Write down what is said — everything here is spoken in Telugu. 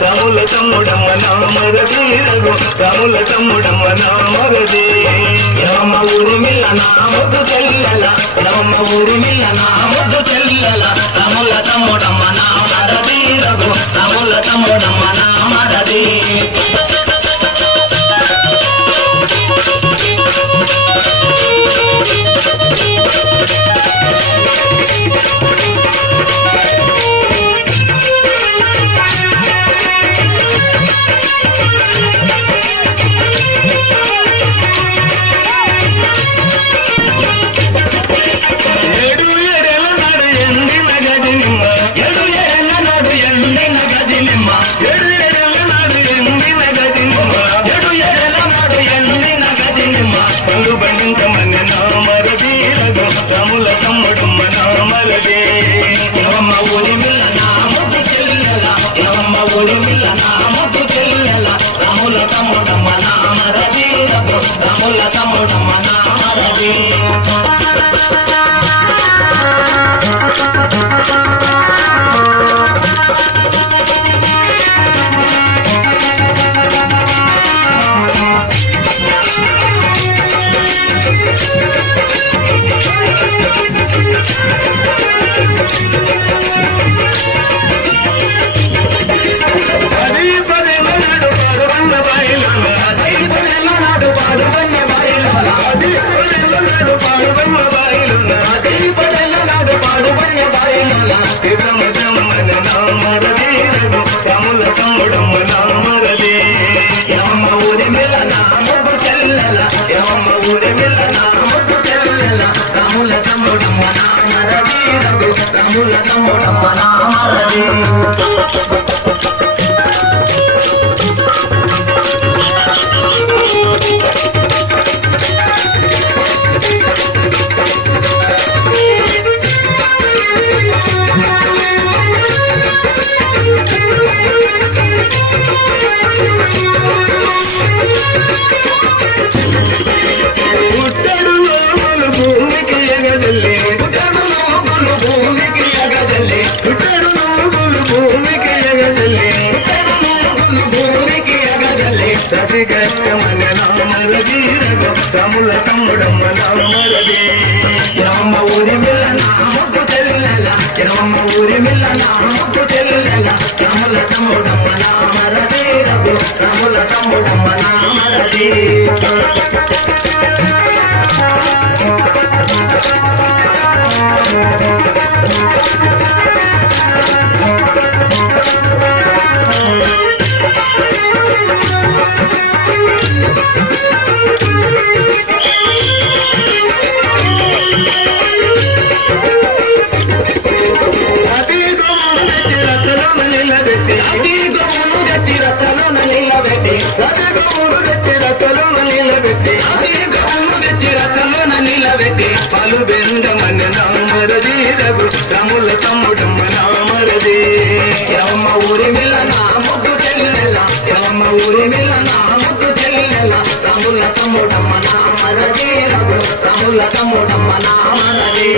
రాముల తమ్ముడమ్మ నామరది రఘు రాముల తమ్ముడమ్మ నామరది రామ ఊరిమిల్ల నాముద్దు చెల్లెల రామ ఊరిమిల్ల నాముద్దు చెల్లెల రాముల తమ్ముడమ్మ నామరది రఘు రాముల తమ్ముడమ్మ నామరది రాముల తమ్ముడమ్మ నామరది రామ ఊరిమిల్ల నాముద్దు చెల్లెల రామ ఊరిమిల్ల నాముద్దు చెల్లెల రాముల తమ్ముడమ్మ నామరది రఘు రాముల తమ్ముడమ్మ నామరది రాముల తమ్ముడమ్మ నామరది రామ ఊరిమిల్ల నాముద్దు చెల్లెల రామ ఊరిమిల్ల నాముద్దు చెల్లెల రాముల తమ్ముడమ్మ నామరది రఘు రాముల తమ్ముడమ్మ నామరది రాముల తమ్ముడమ్మ నామరది రామ ఊరిమిల్ల నాముద్దు చెల్లెల రామ ఊరిమిల్ల నాముద్దు చెల్లెల రాముల తమ్ముడమ్మ నామరది రఘు రాముల తమ్ముడమ్మ నామరది పాలు బెండమన్న నామరది రఘు రాముల తమ్ముడమ్మ నామరది రామ ఊరిమిల్ల నాముద్దు చెల్లెల రామ ఊరిమిల్ల నాముద్దు చెల్లెల రాముల తమ్ముడమ్మ నామరది రఘు రాముల తమ్ముడమ్మ నామరది